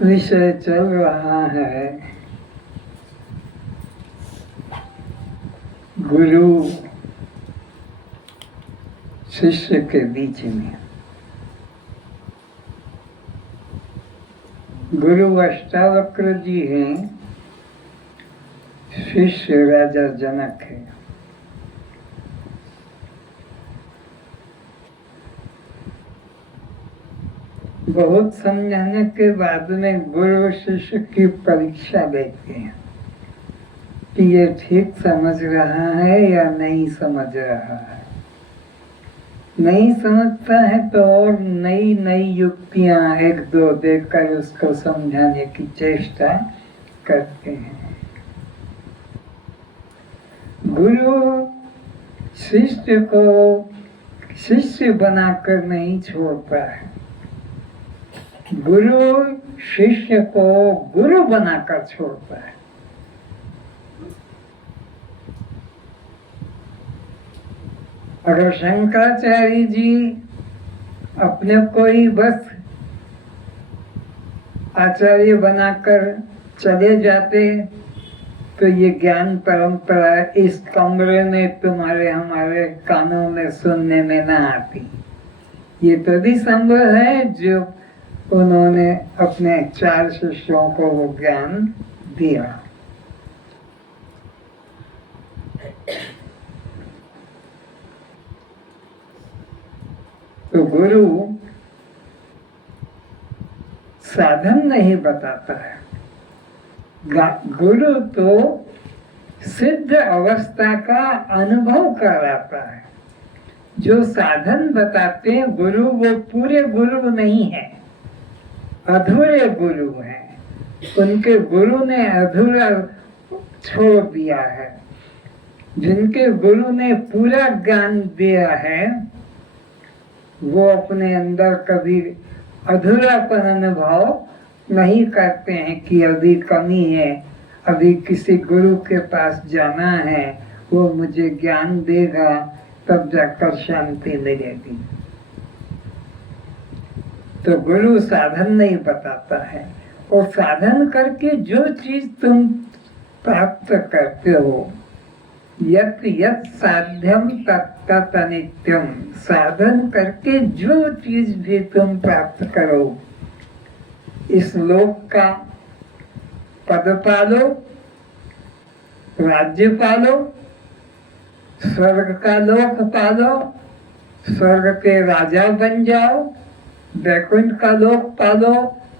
विषय चल रहा है गुरु शिष्य के बीच में। गुरु अष्टावक्र जी हैं, शिष्य राजा जनक है। बहुत समझाने के बाद में गुरु शिष्य की परीक्षा लेते हैं कि ये ठीक समझ रहा है या नहीं समझ रहा है। नहीं समझता है तो और नई नई युक्तियां एक दो देकर उसको समझाने की चेष्टा करते हैं। गुरु शिष्य को शिष्य बनाकर नहीं छोड़ता है, गुरु शिष्य को गुरु बनाकर छोड़ता है। अगर शंकराचार्य जी अपने को ही बस आचार्य बनाकर चले जाते तो ये ज्ञान परंपरा इस कमरे में तुम्हारे हमारे कानों में सुनने में न आती। ये तभी संभव है जो उन्होंने अपने 4 शिष्यों को वो ज्ञान दिया। तो गुरु साधन नहीं बताता है, गुरु तो सिद्ध अवस्था का अनुभव कराता है। जो साधन बताते हैं गुरु, वो पूरे गुरु नहीं है, अधूरे गुरु हैं। उनके गुरु ने अधूरा छोड़ दिया है। जिनके गुरु ने पूरा ज्ञान दिया है वो अपने अंदर कभी अधूरापन अनुभव नहीं करते हैं कि अभी कमी है, अभी किसी गुरु के पास जाना है, वो मुझे ज्ञान देगा तब जाकर शांति मिलेगी। तो गुरु साधन नहीं बताता है, और साधन करके जो चीज तुम प्राप्त करते हो, यत् यत् साध्यम तत्तत् अनित्यम, साधन करके जो चीज भी तुम प्राप्त करो, इस लोक का पद पालो, राज्य पालो, स्वर्ग का लोक पालो, स्वर्ग के राजा बन जाओ, वैकुंठ का लोक पालो,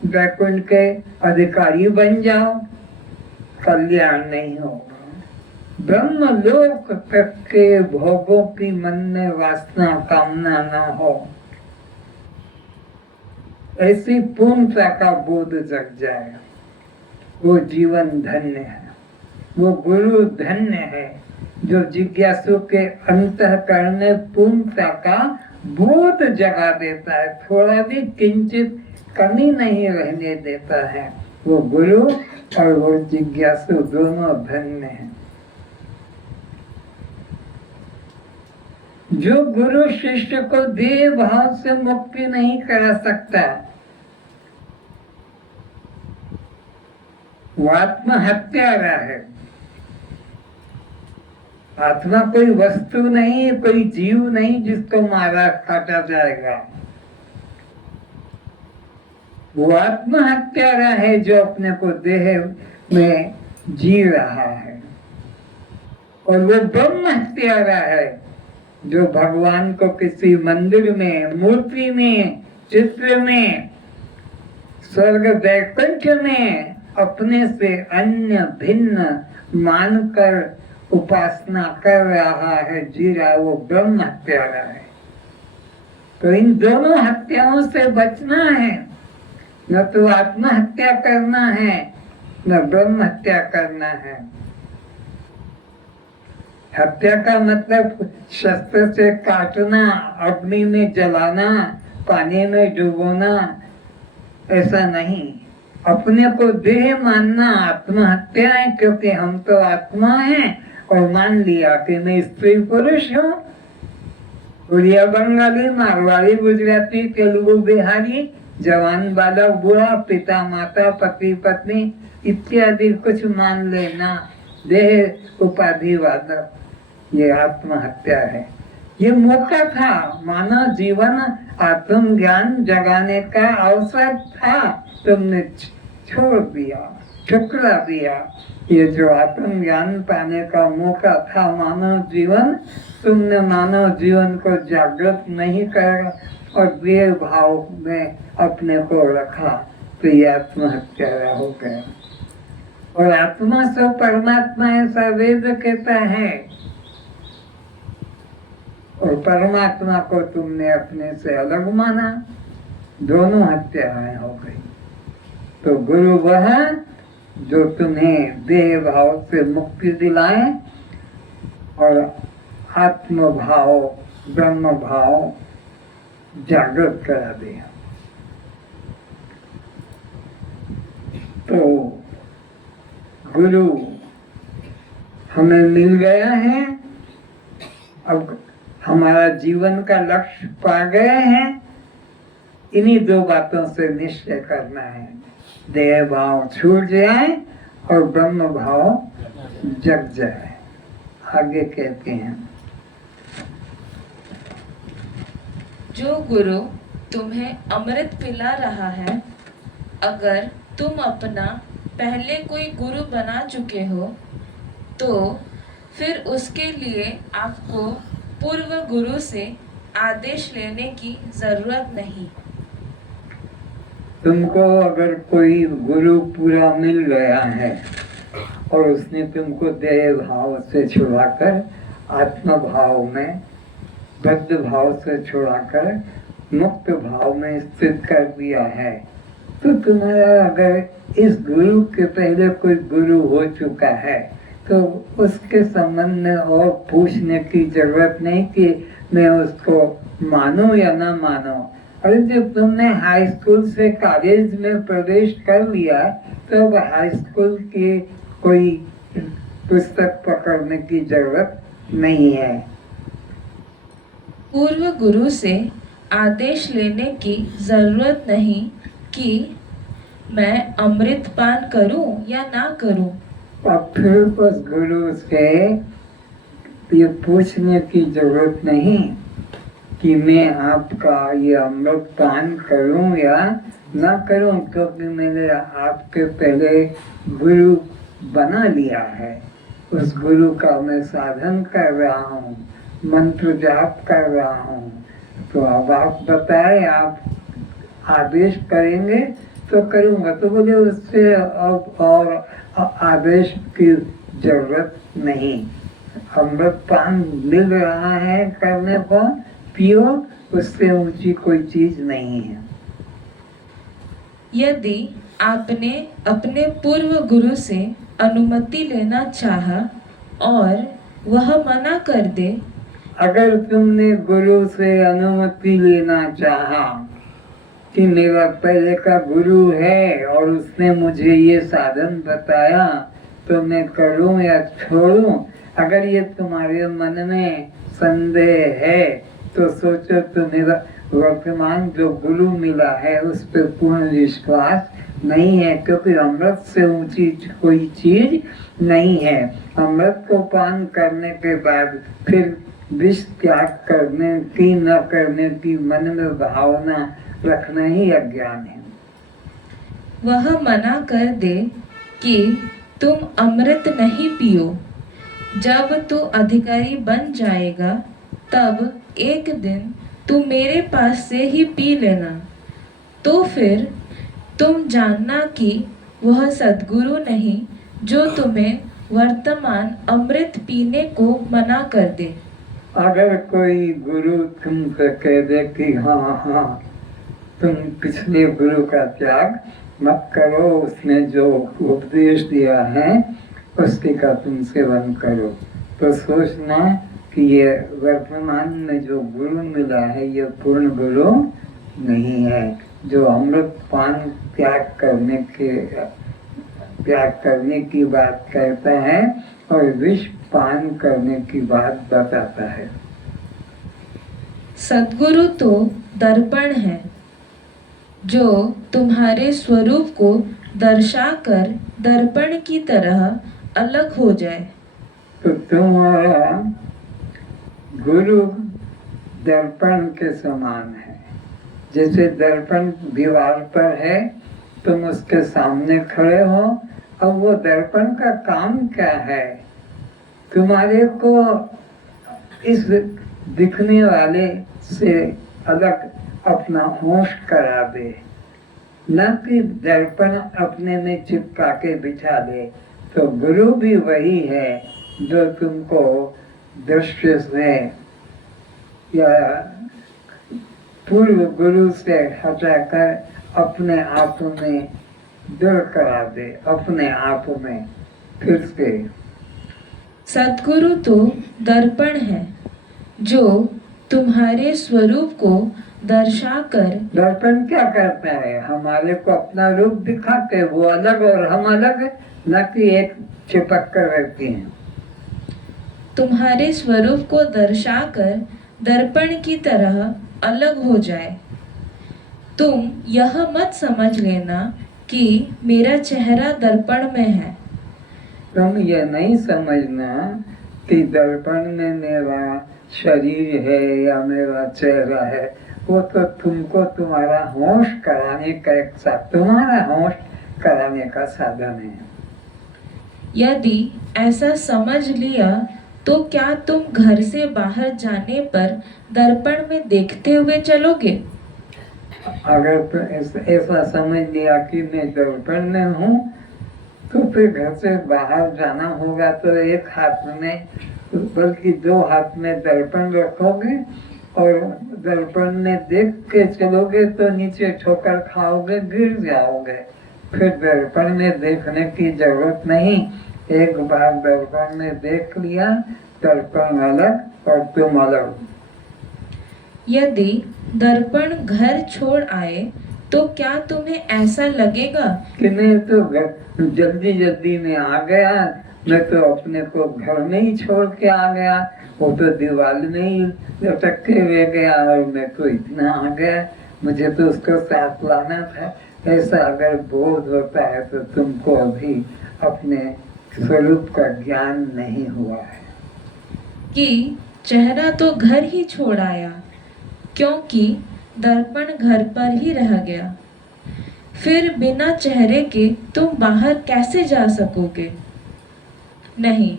वैकुंठ के अधिकारी बन जाओ, कल्याण नहीं होगा। ब्रह्म लोक तक के भोगों की मन में वासना कामना न हो, ऐसी पूर्णता का बोध जग जाए, वो जीवन धन्य है। वो गुरु धन्य है जो जिज्ञासु के अंतःकरण में पूर्णता का बोध जगा देता है, थोड़ा भी किंचित कमी नहीं रहने देता है। वो गुरु और वो जिज्ञासु दोनों धन्य हैं। जो गुरु शिष्य को देह भाव से मुक्ति नहीं करा सकता, वो आत्महत्यारा है। आत्मा कोई वस्तु नहीं, कोई जीव नहीं जिसको मारा काटा जाएगा। वो आत्महत्यारा है जो अपने को देह में जी रहा है, और वो ब्रह्म हत्यारा है जो भगवान को किसी मंदिर में, मूर्ति में, चित्र में, स्वर्ग वैकुंठ में अपने से अन्य भिन्न मानकर उपासना कर रहा है, जी रहा, वो ब्रह्म हत्यारा है। तो इन दोनों हत्याओं से बचना है, न तो आत्महत्या करना है न ब्रह्म हत्या करना है। हत्या का मतलब शस्त्र से काटना, अग्नि में जलाना, पानी में डुबोना, ऐसा नहीं। अपने को देह मानना आत्महत्या है, क्योंकि हम तो आत्मा हैं, और मान लिया कि मैं स्त्री पुरुष हूँ। उड़िया, बंगाली, मारवाड़ी, गुजराती, तेलुगु, बिहारी जवान बालक बूढ़ा, पिता माता पति पत्नी इत्यादि कुछ मान लेना, देह उपाधि वाला, ये आत्महत्या है। ये मौका था, मानव जीवन आत्मज्ञान जगाने का अवसर था, तुमने छोड़ दिया, ठुकरा दिया। ये जो आत्मज्ञान पाने का मौका था मानव जीवन, तुमने मानव जीवन को जागृत नहीं कर और देह भाव में अपने को रखा, तो ये आत्महत्या हो गया। और आत्मा से परमात्मा ऐसा वेद कहता है, और परमात्मा को तुमने अपने से अलग माना, दोनों हत्याएं हो गई। तो गुरु वह जो तुम्हें देह भाव से मुक्ति दिलाए और आत्म भाव ब्रह्म भाव जागृत करा दे। तो गुरु हमें मिल गया है, अब हमारा जीवन का लक्ष्य पा गए हैं। इन्हीं दो बातों से निश्चय करना है, देह भाव छूट जाए और ब्रह्म भाव जग जाए। आगे कहते हैं, जो गुरु तुम्हें अमृत पिला रहा है, अगर तुम अपना पहले कोई गुरु बना चुके हो तो फिर उसके लिए आपको पूर्व गुरु से आदेश लेने की जरूरत नहीं। तुमको अगर कोई गुरु पूरा मिल गया है और उसने तुमको देह भाव से छुड़ाकर आत्म भाव में, बद्ध भाव से छुड़ाकर मुक्त भाव में स्थित कर दिया है, तो तुम्हारा अगर इस गुरु के पहले कोई गुरु हो चुका है तो उसके संबंध में और पूछने की जरूरत नहीं कि मैं उसको मानूं या ना मानूं। अरे जब तुमने हाई स्कूल से कॉलेज में प्रवेश कर लिया तो अब हाई स्कूल की कोई पुस्तक पकड़ने की जरूरत नहीं है। पूर्व गुरु से आदेश लेने की जरूरत नहीं कि मैं अमृत पान करूं या ना करूं। अब फिर उस गुरु से ये पूछने की जरूरत नहीं कि मैं आपका ये अमृत पान करूं या ना करूं, क्योंकि मैंने आपके पहले गुरु बना लिया है। उस गुरु का मैं साधन कर रहा हूँ, मंत्र जाप कर रहा हूँ। तो अब आप बताएं, आप आदेश करेंगे तो करूँगा। तो बोले उससे अब और आदेश की जरूरत नहीं, अमृत पान मिल रहा है करने को, पियो, उससे ऊंची कोई चीज नहीं है। यदि आपने अपने पूर्व गुरु से अनुमति लेना चाहा और वह मना कर दे, अगर तुमने गुरु से अनुमति लेना चाहा कि मेरा पहले का गुरु है और उसने मुझे ये साधन बताया तो मैं करूं या छोड़ूं, अगर ये तुम्हारे मन में संदेह है तो सोचो तो मेरा वर्तमान जो गुरु मिला है उस पर पूर्ण विश्वास नहीं है, क्योंकि अमृत से ऊंची कोई चीज नहीं है। अमृत को पान करने के बाद फिर विष त्याग करने की न करने की मन में भावना रखना ही अज्ञान है। वह मना कर दे कि तुम अमृत नहीं पियो, जब तू अधिकारी बन जाएगा तब एक दिन तू मेरे पास से ही पी लेना, तो फिर तुम जानना कि वह सद्गुरु नहीं जो तुम्हें वर्तमान अमृत पीने को मना कर दे। अगर कोई गुरु तुमसे कह दे कि हाँ तुम पिछले गुरु का त्याग मत करो, उसने जो उपदेश दिया है उसके का तुम सेवन करो, तो सोचना कि ये वर्तमान में जो गुरु मिला है ये पूर्ण गुरु नहीं है, जो अमृत पान त्याग करने की बात कहता है और विष पान करने की बात बताता है। सद्गुरु तो दर्पण है, जो तुम्हारे स्वरूप को दर्शाकर दर्पण की तरह अलग हो जाए। तो तुम्हारा गुरु दर्पण के समान है। जैसे दर्पण दीवार पर है, तुम उसके सामने खड़े हो। अब वो दर्पण का काम क्या है? तुम्हारे को इस दिखने वाले से अलग अपना होश करा दे, न कि दर्पण अपने में चिपका के बिठा दे। तो गुरु भी वही है जो तुमको दृश्य से या पूर्व गुरु से हटाकर अपने आप में दूर करा दे, अपने आप में फिर से। सद्गुरु तो दर्पण है जो तुम्हारे स्वरूप को दर्शाकर। दर्पण क्या करता है? हमारे को अपना रूप दिखाते, वो अलग और हम अलग, न कि एक चिपक कर रहते हैं। तुम्हारे स्वरूप को दर्शाकर दर्पण की तरह अलग हो जाए। तुम यह मत समझ लेना कि मेरा चेहरा दर्पण में है। तुम ये नहीं समझना कि दर्पण में मेरा शरीर है या मेरा चेहरा है। वो तो तुमको तुम्हारा होश कराने का तुम्हारा होश कराने का साधन है। यदि ऐसा समझ लिया तो क्या तुम घर से बाहर जाने पर दर्पण में देखते हुए चलोगे? अगर तो ऐसा समझ लिया कि मैं दर्पण में हूँ, तो फिर घर से बाहर जाना होगा तो एक हाथ में बल्कि दो हाथ में दर्पण रखोगे और दर्पण में देख के चलोगे तो नीचे ठोकर खाओगे, गिर जाओगे। फिर दर्पण में देखने की जरूरत नहीं। एक बार दर्पण में देख लिया, दर्पण अलग और तुम अलग। यदि दर्पण घर छोड़ आए तो क्या तुम्हें ऐसा लगेगा कि मैं तो जल्दी जल्दी में आ गया, मैं तो अपने को घर में ही छोड़ के आ गया, वो तो दीवार में ही लटक के हुए गया और मैं तो इतना आ गया, मुझे तो उसको साथ लाना था। ऐसा अगर बोध होता है तो तुमको अभी अपने स्वरूप का ज्ञान नहीं हुआ है। कि चेहरा तो घर ही छोड़ आया, क्योंकि दर्पण घर पर ही रह गया। फिर बिना चेहरे के तुम बाहर कैसे जा सकोगे? नहीं,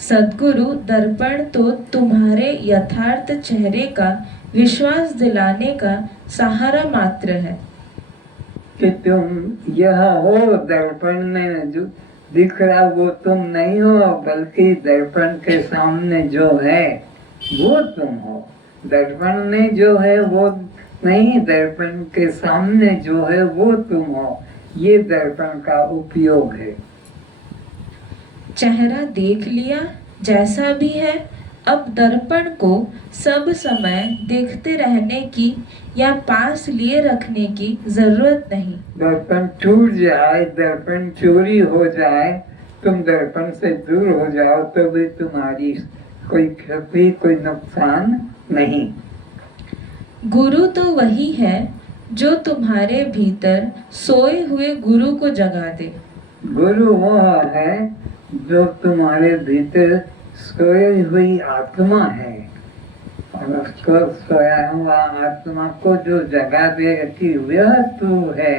सद्गुरु दर्पण तो तुम्हारे यथार्थ चेहरे का विश्वास दिलाने का सहारा मात्र है। कि तुम यह हो, दर्पण में जो दिख रहा वो तुम नहीं हो, बल्कि दर्पण के सामने जो है वो तुम हो। दर्पण में जो है वो नहीं, दर्पण के सामने जो है वो तुम हो। ये दर्पण का उपयोग है। चेहरा देख लिया जैसा भी है, अब दर्पण को सब समय देखते रहने की या पास लिए रखने की जरूरत नहीं। दर्पण टूट जाए, दर्पण चोरी हो जाए, तुम दर्पण से दूर हो जाओ तो भी तुम्हारी कोई क्षति, कोई नुकसान नहीं। गुरु तो वही है जो तुम्हारे भीतर सोए हुए गुरु को जगा दे। गुरु वह है जो तुम्हारे भीतर सोई हुई आत्मा है, और उसको सोया हुआ आत्मा को जो जगा दे कि यह तू है,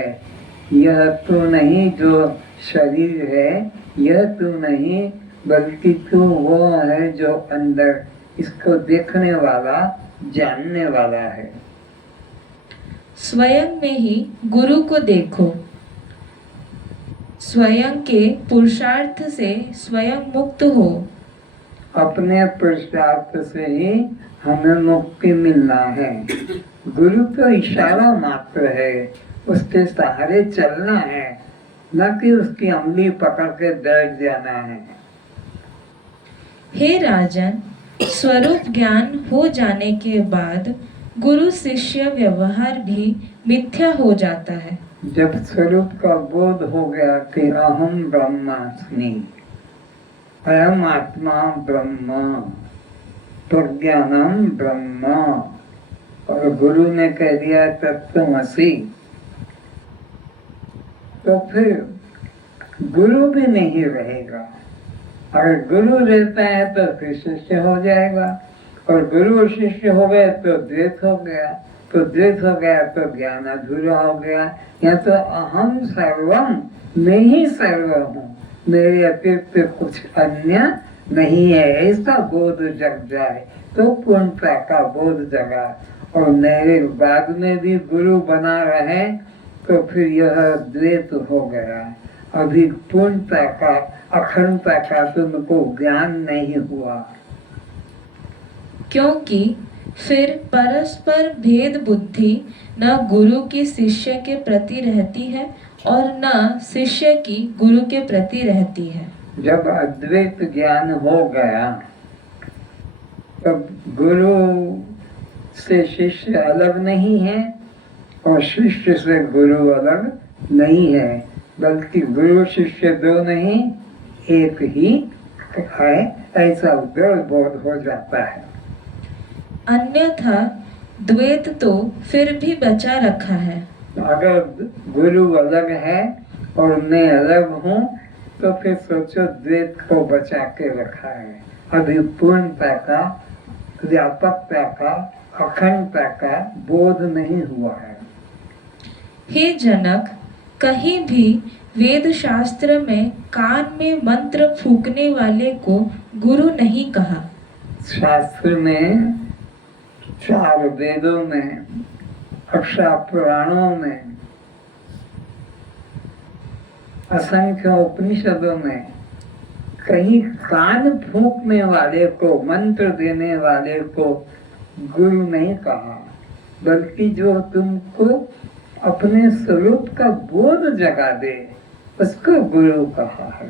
यह तू नहीं जो शरीर है, यह तू नहीं, बल्कि तू वो है जो अंदर इसको देखने वाला, जानने वाला है। स्वयं में ही गुरु को देखो। स्वयं के पुरुषार्थ से स्वयं मुक्त हो। अपने पुरुषार्थ से ही हमें मुक्ति मिलना है। गुरु तो इशारा मात्र है, उसके सहारे चलना है, न कि उसकी अंगुली पकड़ के बैठ जाना है। हे राजन, स्वरूप ज्ञान हो जाने के बाद गुरु शिष्य व्यवहार भी मिथ्या हो जाता है। जब स्वरूप का बोध हो गया कि अहम ब्रह्मास्मि, अयम आत्मा ब्रह्म, प्रज्ञानम ब्रह्म, और गुरु ने कह दिया तत्त्वमसि, तो फिर गुरु भी नहीं रहेगा। अगर गुरु रहता है तो फिर शिष्य हो जाएगा, और गुरु और शिष्य हो गए तो द्वैत हो गया, तो द्वैत हो गया तो ज्ञान अधूरा हो गया। या तो अहम सर्वम, मैं ही सर्व हूँ, मेरे अतिरिक्त कुछ अन्य नहीं है, ऐसा बोध जग जाए तो पूर्णता का बोध जगा। और मेरे बाद में भी गुरु बना रहे तो फिर यह द्वैत हो गया। अभी पूर्णता का, अखंडता का तुमको ज्ञान नहीं हुआ। क्योंकि फिर परस्पर भेद बुद्धि न गुरु की शिष्य के प्रति रहती है और न शिष्य की गुरु के प्रति रहती है। जब अद्वैत ज्ञान हो गया तब गुरु से शिष्य अलग नहीं है और शिष्य से गुरु अलग नहीं है, बल्कि गुरु शिष्य दो नहीं एक ही है, ऐसा बोध हो जाता है। अन्यथा द्वैत तो फिर भी बचा रखा है। अगर गुरु अलग है और मैं अलग हूँ तो फिर सोचो द्वैत को बचा के रखा है। अभी पूर्णता का, व्यापकता का, अखंडता का बोध नहीं हुआ है। हे जनक, कहीं भी वेद शास्त्र में कान में मंत्र फूकने वाले को गुरु नहीं कहा। शास्त्र में, चार वेदों में, अक्षर पुराणों में, असंख्य उपनिषदों में कहीं कान फूंकने वाले को, मंत्र देने वाले को गुरु नहीं कहा, बल्कि जो तुमको अपने स्वरूप का बोध जगा दे उसको गुरु कहा है।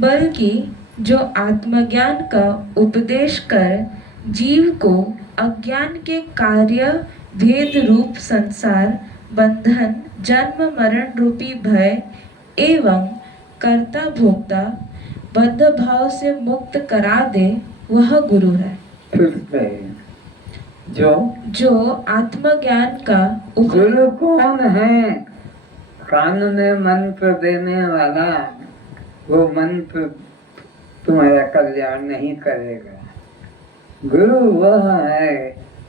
बल्कि जो आत्मज्ञान का उपदेश कर जीव को अज्ञान के कार्य भेद रूप संसार बंधन जन्म मरण रूपी भय एवं कर्ता भोक्ता बद्ध भाव से मुक्त करा दे, वह गुरु है। जो आत्मज्ञान का गुरु कौन है? कान में मंत्र देने वाला, वो मंत्र तुम्हारा कल्याण नहीं करेगा। गुरु वह है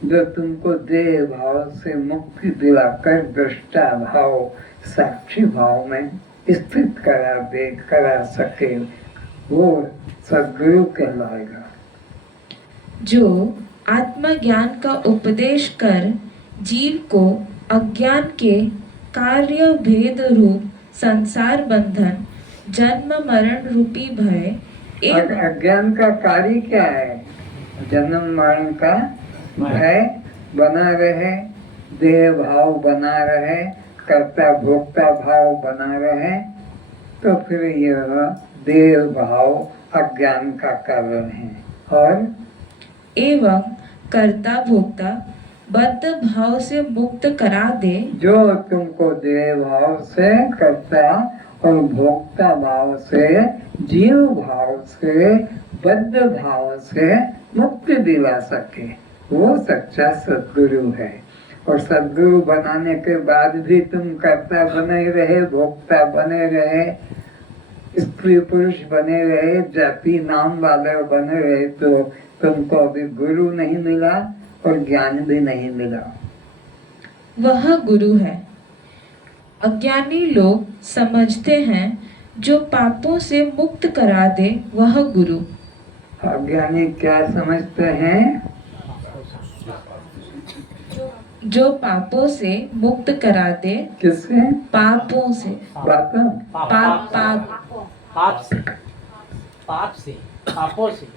जो तुमको देह भाव से मुक्ति दिलाकर दृष्टा भाव, साक्षी भाव में स्थित करा सके, वो सद्गुरु कहलाएगा। जो आत्मज्ञान का उपदेश कर जीव को अज्ञान के कार्य भेद रूप संसार बंधन जन्म मरण रूपी भय अज्ञान का कार्य क्या है? जन्म मरण का भय बना रहे, देह भाव बना रहे, कर्ता भोक्ता भाव बना रहे, तो फिर यह देह भाव अज्ञान का कारण है। और एवं कर्ता भोक्ता बद्ध भाव से मुक्त करा दे, जो तुमको देह भाव से, कर्ता और भोक्ता भाव से, जीव भाव से, बद्ध भाव से मुक्ति दिला सके, वो सच्चा सद्गुरु है। और सद्गुरु बनाने के बाद भी तुम कर्ता बने रहे, भोक्ता बने रहे, स्त्री पुरुष बने रहे, जाति नाम वाले बने रहे, तो तुमको अभी गुरु नहीं मिला और ज्ञान भी नहीं मिला। वह गुरु है। अज्ञानी लोग समझते हैं जो पापों से मुक्त करा दे, वह गुरु। अज्ञानी क्या समझते हैं? जो पापों से मुक्त करा दे। किससे? पापों से। पापों से।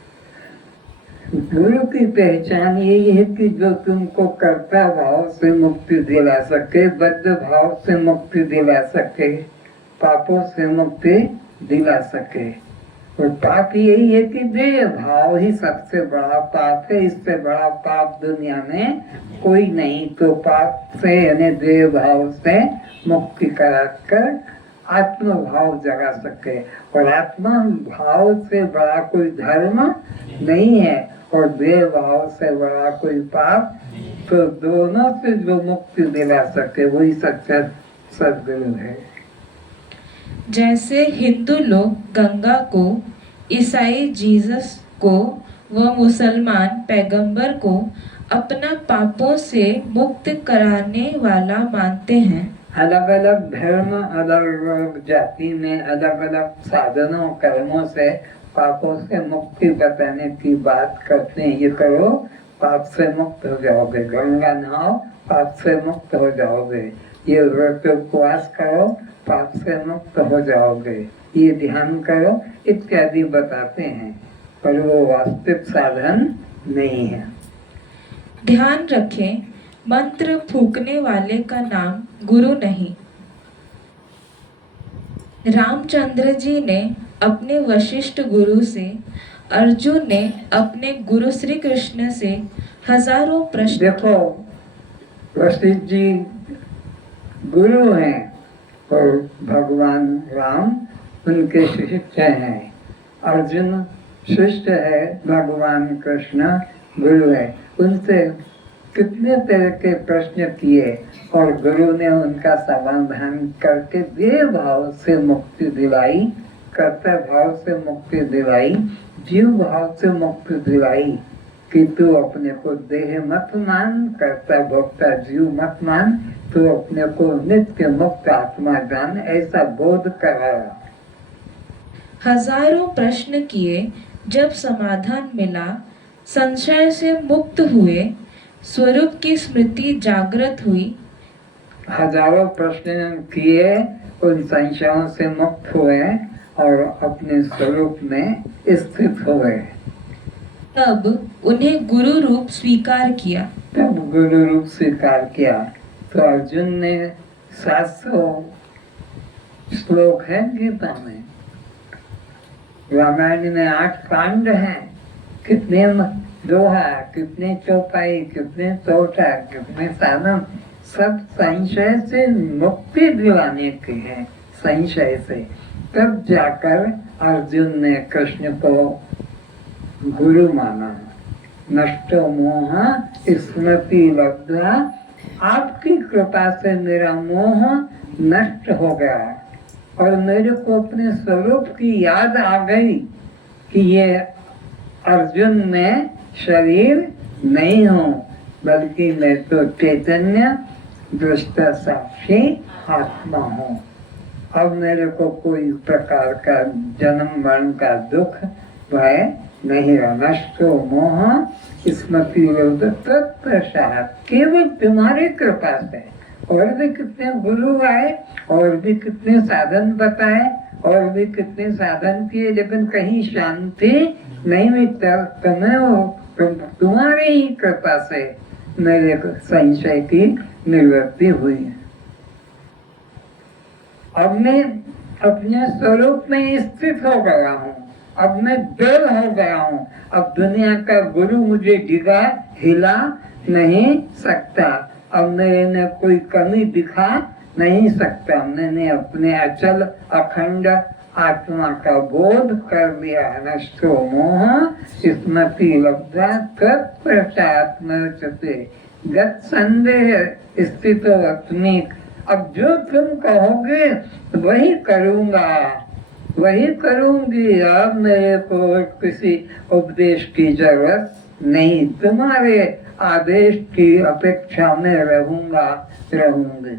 गुरु की पहचान यही है कि जो तुमको कर्ता भाव से मुक्ति दिला सके, बद्ध भाव से मुक्ति दिला सके, पापों से मुक्ति दिला सके। और पाप यही है कि देह भाव ही सबसे बड़ा पाप है, इससे बड़ा पाप दुनिया में कोई नहीं। तो पाप से यानी देह भाव से मुक्ति कराकर आत्म भाव जगा सके, और आत्मा भाव से बड़ा कोई धर्म नहीं है और देह भाव से बड़ा कोई पाप। तो दोनों से जो मुक्ति दिला सके वही सच्चा सद्गुरु है। जैसे हिंदू लोग गंगा को, ईसाई जीसस को व मुसलमान पैगंबर को अपना पापों से मुक्त कराने वाला मानते हैं, अलग अलग धर्म, अलग अलग जाति में अलग अलग साधनों कर्मों से पापों से मुक्ति बताने की बात करते हैं। ये करो, पाप से मुक्त हो जाओगे। गंगा नहाओ, पाप से मुक्त हो जाओगे। ये व्रत उपवास करो, पाप से मुक्त हो जाओगे। ये ध्यान करो इत्यादि बताते हैं, पर वो वास्तविक साधन नहीं है। ध्यान रखें, मंत्र फूकने वाले का नाम गुरु नहीं। रामचंद्र जी ने अपने वशिष्ठ गुरु से, अर्जुन ने अपने गुरु श्री कृष्ण से हजारों प्रश्न। देखो, वशिष्ठ जी गुरु हैं और भगवान राम उनके शिष्य हैं। अर्जुन शिष्य है, भगवान कृष्ण गुरु है। उनसे कितने तरह के प्रश्न किए और गुरु ने उनका समाधान करके देह भाव से मुक्ति दिलाई, कर्ता भाव से मुक्ति दिलाई, जीव भाव से मुक्ति दिलाई कि तू अपने को देह मत मान, कर्ता भोक्ता जीव मत मान, तू अपने को नित्य मुक्त आत्मा जान, ऐसा बोध कराया। हजारों प्रश्न किए, जब समाधान मिला, संशय से मुक्त हुए, स्वरूप की स्मृति जागृत हुई। हजारों प्रश्न किए, उन संशयों से मुक्त हुए और अपने स्वरूप में स्थित हुए। तब उन्हें गुरु रूप स्वीकार किया। तब गुरु रूप स्वीकार किया। तो अर्जुन ने 700 श्लोक है गीता में, रामायण में 8 कांड हैं, कितने दोहा, कितने चौपाई, कितने चौथा, कितने साधन, सब संशय से मुक्ति दिलाने के हैं। संशय से तब जाकर अर्जुन ने कृष्ण को गुरु माना। नष्टो मोह स्मृति लब्धा, आपकी कृपा से मेरा मोह नष्ट हो गया और मेरे को अपने स्वरूप की याद आ गई कि ये अर्जुन में शरीर नहीं हूँ, बल्कि मैं तो चैतन्य दृष्ट साक्षी आत्मा हूँ। अब मेरे को कोई प्रकार का जन्म मरण का दुख भय नहीं रहा। नष्टो मोह स्मृति तत्पश्चात, केवल तुम्हारी कृपा से। और भी कितने गुरु आए और भी कितने साधन बताए और भी कितने साधन किए, लेकिन कहीं शांति नहीं हुई। तुम्हारी ही कृपा से मेरे संशय की निवृत्ति हुई। अब मैं अपने स्वरूप में स्थित हो गया हूँ, अब मैं दृढ़ हो गया हूँ। अब दुनिया का गुरु मुझे हिला नहीं सकता। अब मैंने कोई कमी दिखा नहीं सकता। मैंने अपने अचल अखंड आत्मा का बोध कर लिया। नष्टो मोह स्मृति लब्धा तत्पश्चात गत संदेह स्थितो अस्मि। अब जो तुम कहोगे वही करूँगा, वही करूँगी। अब मेरे को किसी उपदेश की जरूरत नहीं, तुम्हारे आदेश की अपेक्षा में रहूंगी।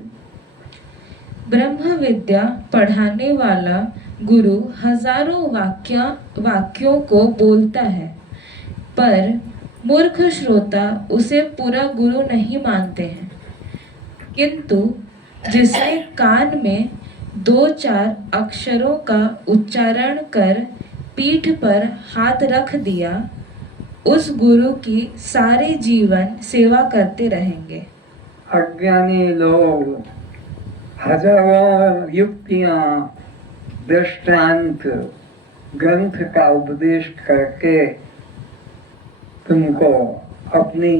ब्रह्म विद्या पढ़ाने वाला गुरु हजारों वाक्यों को बोलता है, पर मूर्ख श्रोता उसे पूरा गुरु नहीं मानते हैं। किंतु जिसने कान में 2-4 अक्षरों का उच्चारण कर पीठ पर हाथ रख दिया, उस गुरु की सारे जीवन सेवा करते रहेंगे। अज्ञानी लोग हजारों युक्तियां, दृष्टांत, ग्रंथ का उपदेश करके तुमको अपनी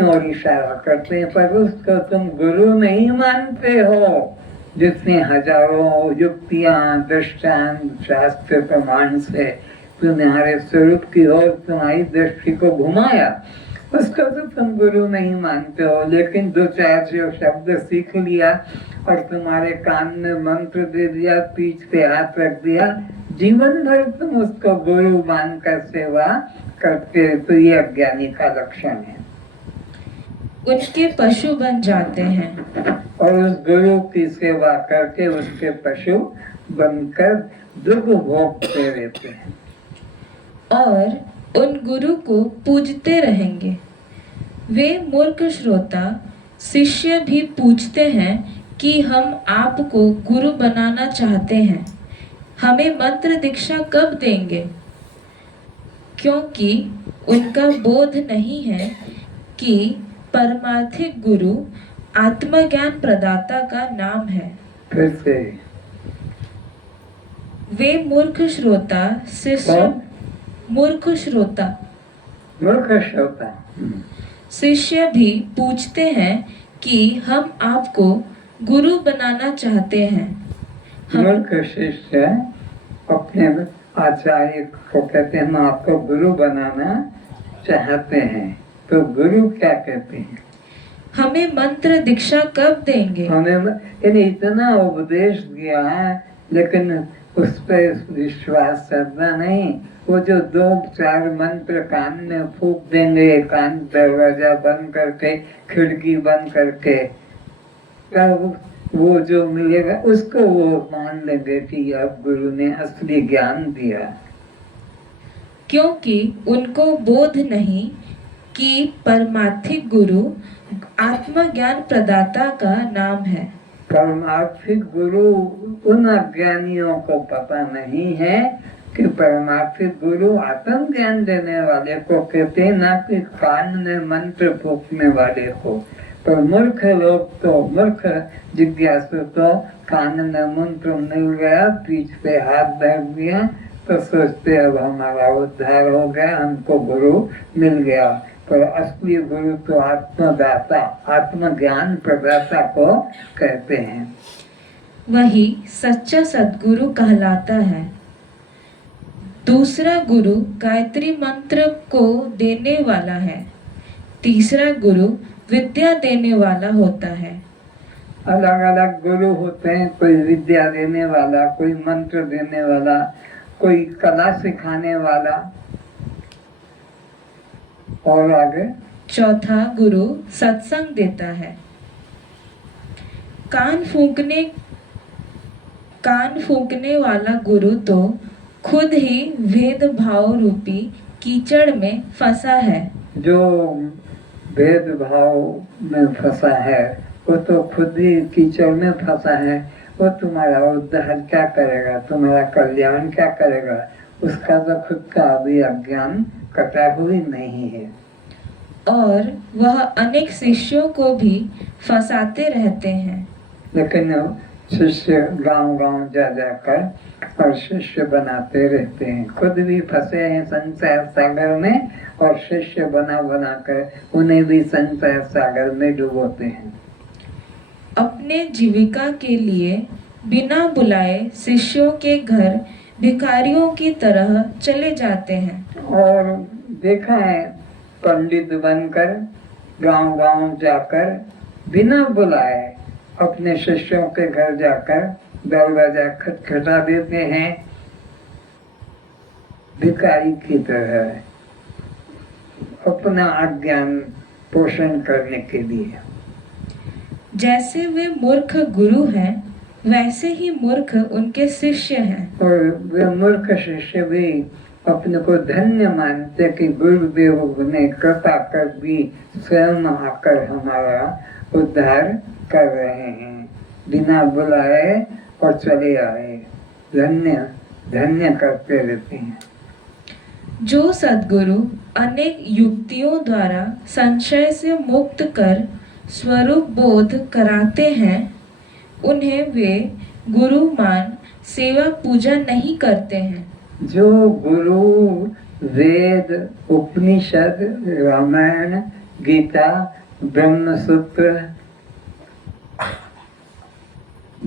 ओर इशारा करते हैं, पर उसको तुम गुरु नहीं मानते हो, जिसने हजारों युक्तियां, दृष्टांत, शास्त्र प्रमाण से तुम्हारे स्वरूप की ओर तुम्हारी दृष्टि को घुमाया। उसको तो तुम गुरु नहीं मानते हो, लेकिन दो चार जो शब्द सीख लिया और तुम्हारे कान में मंत्र दे दिया, पीठ पे हाथ रख दिया, जीवन भर तुम उसको गुरु मानकर सेवा करते, तो ये अज्ञानी का लक्षण है। उनके पशु बन जाते हैं और उस गुरु की सेवा करके उसके पशु बनकर दुख भोगते रहते हैं और उन गुरु को पूजते रहेंगे। वे मूर्ख श्रोता शिष्य भी पूछते हैं कि हम आपको गुरु बनाना चाहते हैं, हमें मंत्र दीक्षा कब देंगे? क्योंकि उनका बोध नहीं है कि परमार्थिक गुरु आत्मज्ञान प्रदाता का नाम है। फिर से वे मूर्ख श्रोता शिष्य मूर्ख श्रोता मूर्ख श्रोता शिष्य भी पूछते हैं कि हम आपको गुरु बनाना चाहते हैं। मूर्ख शिष्य अपने आचार्य को कहते हैं, हम आपको गुरु बनाना चाहते हैं। तो गुरु क्या कहते हैं? हमें मंत्र दीक्षा कब देंगे? हमें इतना उपदेश दिया है, लेकिन उस पर विश्वास करना नहीं। वो जो दो चार मंत्र कान में फूक देंगे, कान दरवाजा बंद करके, खिड़की बंद करके, तब वो जो मिलेगा उसको वो मान लेंगे कि अब गुरु ने असली ज्ञान दिया। क्योंकि उनको बोध नहीं कि परमार्थिक गुरु आत्मज्ञान प्रदाता का नाम है। परमार्थिक गुरु उन अज्ञानियों को पता नहीं है कि परमार्थिक गुरु आत्म ज्ञान देने वाले को कहते हैं, ना कि कान में मंत्र फूकने वाले को। पर मूर्ख लोग तो, मूर्ख जिज्ञासु तो कान में मंत्र मिल गया, पीठ पे हाथ धर दिया तो सोचते अब हमारा उद्धार हो गया, हमको गुरु मिल गया। पर असली गुरु तो आत्मदाता, आत्मज्ञान प्रदाता को कहते हैं। वही सच्चा सद्गुरु कहलाता है। दूसरा गुरु गायत्री मंत्र को देने वाला है, तीसरा गुरु विद्या देने वाला होता है। अलग अलग गुरु होते हैं, कोई विद्या देने वाला, कोई मंत्र देने वाला, कोई कला सिखाने वाला। और आगे चौथा गुरु सत्संग देता है। कान फूंकने वाला गुरु तो खुद ही भेदभाव रूपी कीचड़ में फंसा है। जो भेदभाव में फंसा है वो तो खुद ही कीचड़ में फंसा है। वो तुम्हारा उद्धार क्या करेगा, तुम्हारा कल्याण क्या करेगा? उसका तो खुद का अभी अज्ञान कटा हुई नहीं है। और वह अनेक शिष्यों को भी फंसाते रहते हैं। लेकिन शिष्य गांव-गांव जा जाकर और शिष्य बनाते रहते हैं, खुद भी फंसे हैं संसार सागर में और शिष्य बना कर उन्हें भी संसार सागर में डुबोते हैं। अपने जीविका के लिए बिना बुलाए शिष्यों के घर भिखारियों की तरह चले जाते हैं। और देखा है पंडित बनकर गांव-गांव जाकर बिना बुलाए अपने शिष्यों के घर जाकर दरवाजा खटखटा देते हैं, भिखारी की तरह, अपना अज्ञान पोषण करने के लिए। जैसे वे मूर्ख गुरु हैं, वैसे ही मूर्ख उनके शिष्य हैं। और वे मूर्ख शिष्य भी अपने को धन्य मानते कि गुरुदेव ने कृपा कर भी स्वयं आकर हमारा उद्धार कर रहे हैं, बिना बुलाए और चले आए। धन्य धन्य करते रहते हैं। जो सद्गुरु अनेक युक्तियों द्वारा संशय से मुक्त कर स्वरूप बोध कराते हैं, उन्हें वे गुरु मान सेवा पूजा नहीं करते हैं। जो गुरु वेद, उपनिषद, रामायण, गीता, ब्रह्मसूत्र,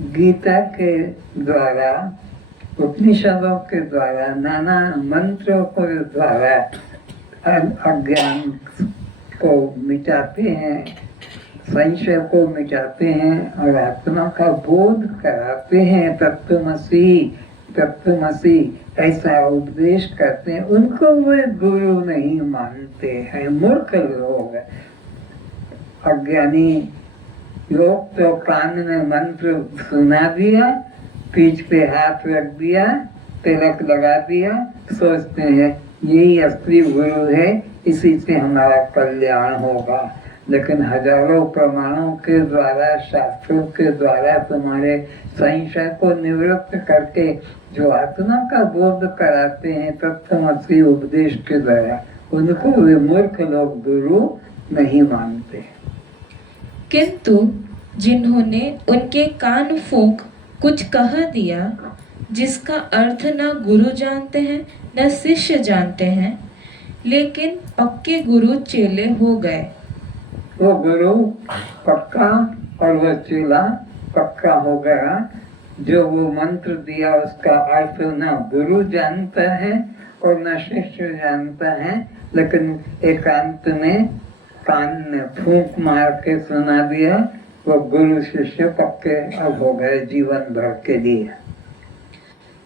गीता के द्वारा, उपनिषदों के द्वारा, नाना मंत्रों के द्वारा अज्ञान को मिटाते हैं, संशय को मिटाते हैं और आत्मा का बोध कराते हैं। तत्वमसी ऐसा उपदेश करते हैं, उनको वे गुरु नहीं मानते हैं। मूर्ख लोग, अज्ञानी लोग तो कान में मंत्र सुना दिया, पीठ पे हाथ रख दिया, तिलक लगा दिया, सोचते हैं यही असली गुरु है, इसी से हमारा कल्याण होगा। लेकिन हजारों प्रमाणों के द्वारा, शास्त्रों के द्वारा तुम्हारे संशय को निवृत्त करके जो आत्मा का बोध कराते हैं तत्वमसी उपदेश के द्वारा, उनको वे मूर्ख लोग गुरु नहीं मानते। किंतु जिन्होंने उनके कान फूंक कुछ कह दिया, जिसका अर्थ न गुरु जानते हैं न शिष्य जानते हैं, लेकिन पक्के गुरु चेले हो गए। वो गुरु पक्का और वो चेला पक्का हो गया। जो वो मंत्र दिया उसका अर्थ न गुरु जानता है और न शिष्य जानता है, लेकिन एकांत में कान में फूंक मार के सुना दिया, वो गुरु शिष्य पक्के अब हो गए जीवन भर के लिए।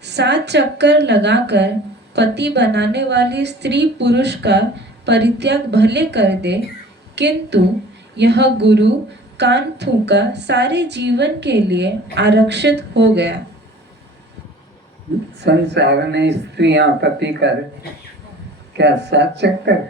7 चक्कर लगाकर पति बनाने वाली स्त्री पुरुष का परित्याग भले कर दे, किंतु यह गुरु कान फूंका सारे जीवन के लिए आरक्षित हो गया। संसार में स्त्रियां पति कर क्या 7 चक्कर